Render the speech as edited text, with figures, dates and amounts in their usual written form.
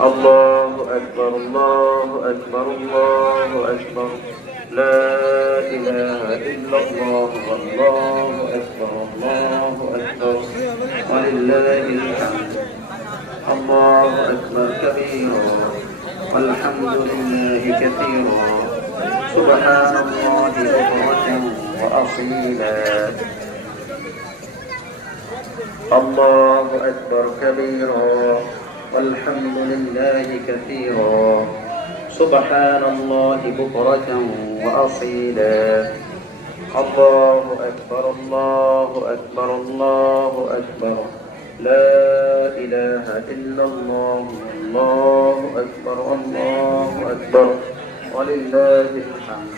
الله أكبر الله أكبر الله أكبر لا إله إلا الله والله أكبر الله أكبر ولله الحمد الله أكبر كبيرا والحمد لله كثيرا سبحان الله بكرة وأصيلا الله أكبر كبيرا والحمد لله كثيرا سبحان الله بكرة وأصيلا الله أكبر الله أكبر الله أكبر لا إله إلا الله الله أكبر الله أكبر ولله الحمد